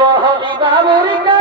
বহবিবা মুরিকা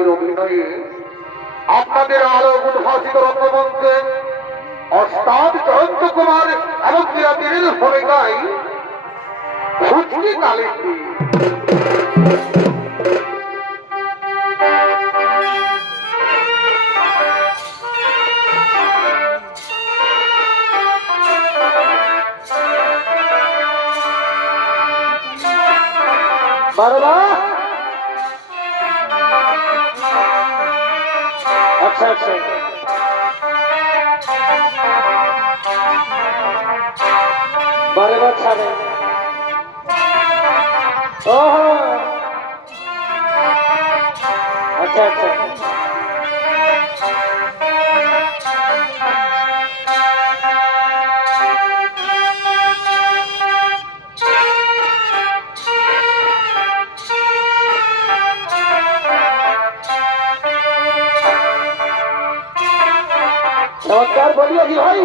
আপনাদের অভিনয়ে আপনাদের আরও উদ্ভাসিত রত্নবন্ধে অষ্টাদ জয়ন্ত কুমার এবং বিরাটের ভূমিকায় খুঁজলি তালিম। আচ্ছা আচ্ছা বারে বার ছাড়ে। আচ্ছা আচ্ছা। নমস্কার বলিয়া কি ভাই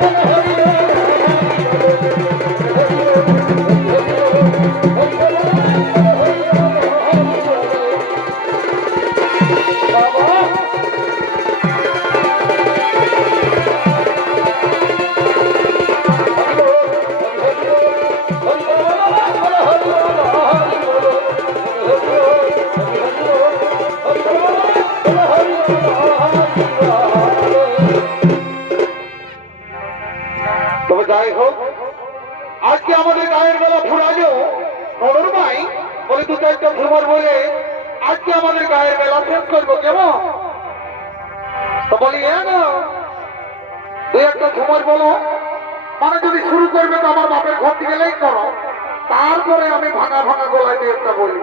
তবে হোক, আজকে আমাদের গায়ের বেলা ফুরালেও নরর ভাই বলে দু চারটা ঝুমর বলে, আজকে আমাদের গায়ের বেলা শেষ করব কেমন? তো বলি দুই একটা ঝুমর বলো। মানে যদি শুরু করবে তো আমার বাপের ঘর থেকে গেলেই করো। তারপরে আমি ভাঙা ভাঙা গলায় দিয়ে একটা বলব।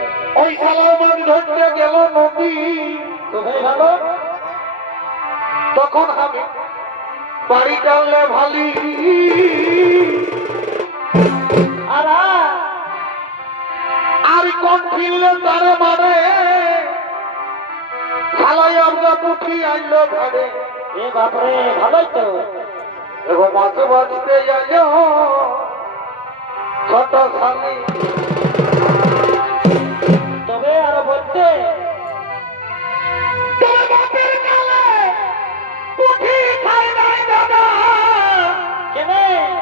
ওই মাছ ধরতে গেল নদী। তখন আমি বাড়ি টানলে ভালি। আর কোন ফিরলে তারে মারে? শালাই আমরা পুঠি আনলো ঘরে এ বাপরে ভালোই তো। এবং মাছ বাঁচতে যাইল ছোট শালি তবে আরও বলতে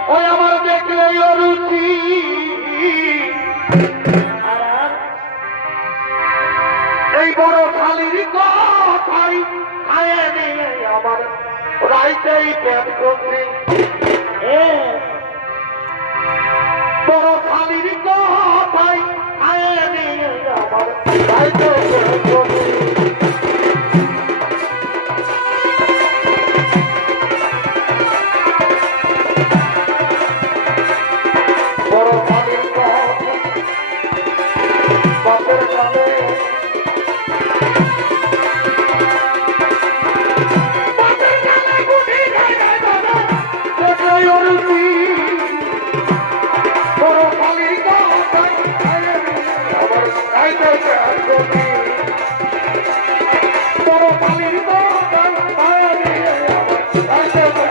ওই আমার দেখলে রুচি এই বড় শালির কথাই খায় আমার রাইতেই করছে বড় শালির কথাই রাইতেই পেট করছে Thank you.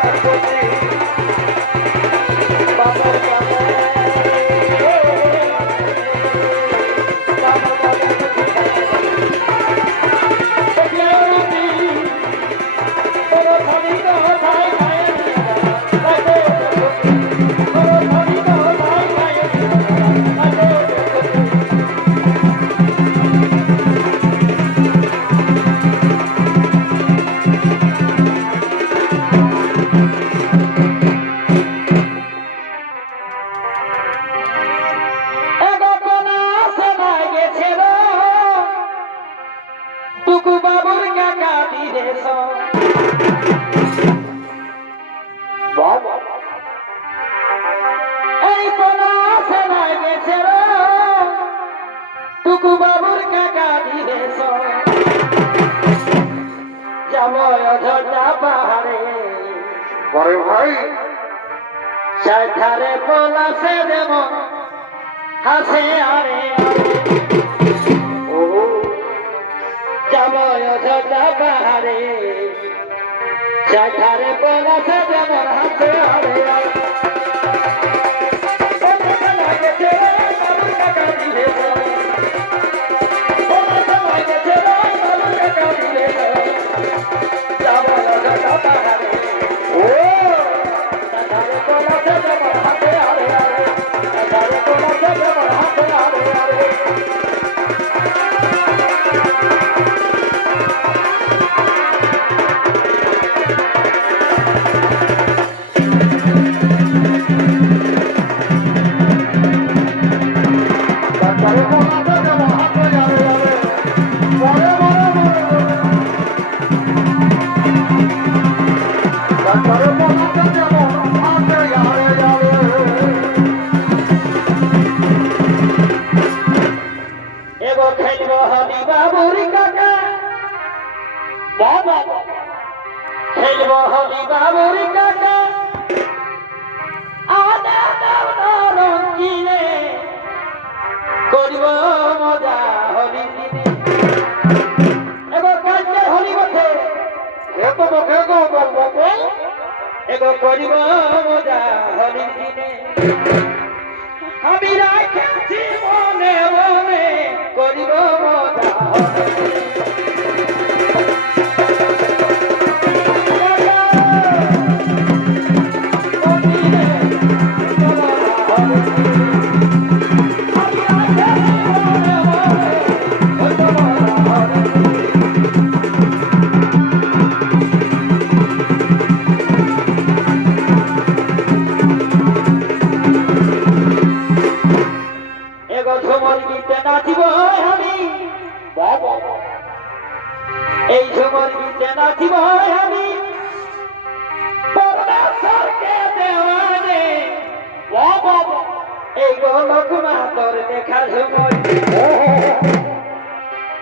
সাধারে পলাশে যেমন হাসে আরে। ও যাব অযোধ্যা পাহাড়ে। সাধারে পলাশে যেমন হাসে আরে। হরি বাবুর কাকা। বাবা খেলব হরি বাবুর কাকা। আদা দাও না রঙ্গিলে করিব মজা হরি এবার কালকে হরি বসে খেকব খেকব বলবে এগো করিব মজা হরি দিনে আমি রাখেছি মনে মজা হলি এই ঝুমর গীতে নাচিব আমি? পরমেশ্বরকে দেওয়ানে এই গোলক মাতর দেখা ঝুমর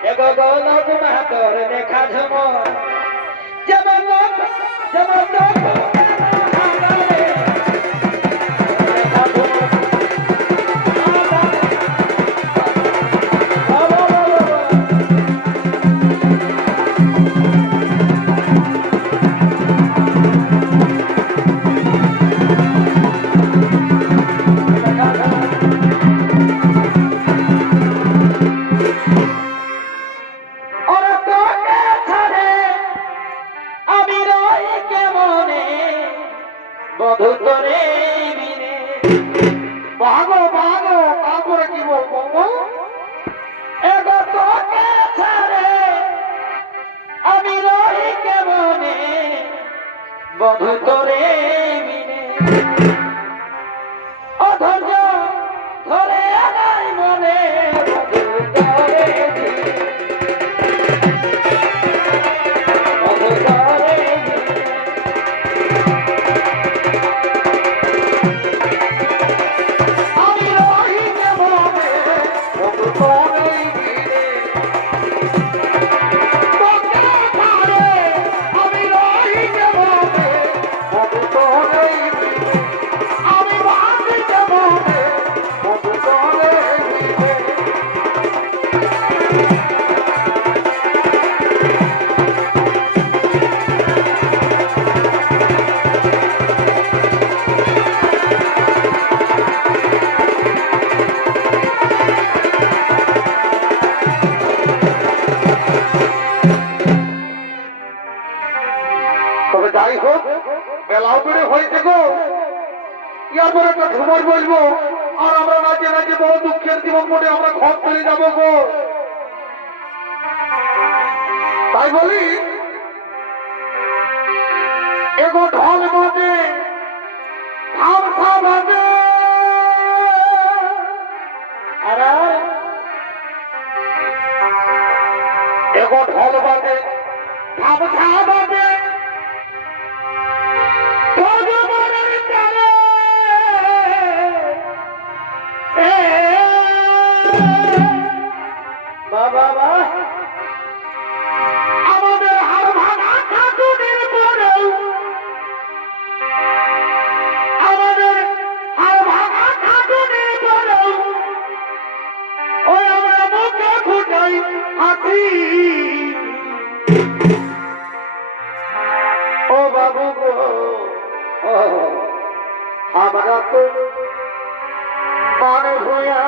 এগো গোলক মাতর দেখা ঝুমর যেমন যেমন বধু করে বেলাও বেড়ে হয়েছে গো। ইয়ার পরে একটা ঝুমর বলব আর আমরা নাচে নাচে বড় দুঃখের জীবন মনে আমরা ঘর চলে যাব গো। তাই বলি, এগো ঢল থামসা বাজে আরে এগো ঢল বাজে বাজে ভগবানের কত পার হইয়া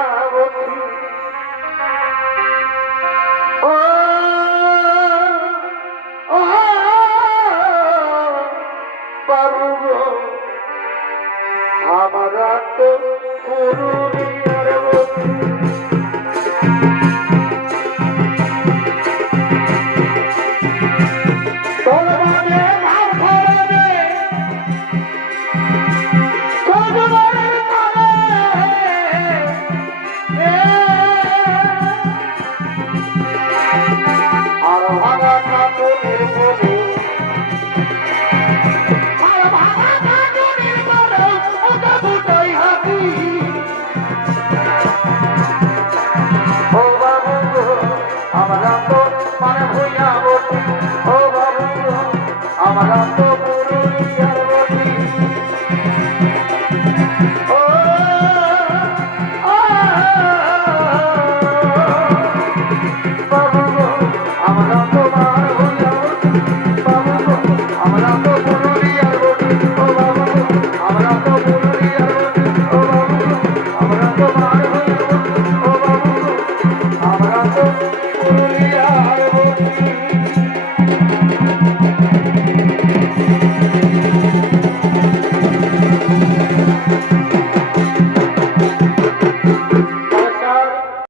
Yeah.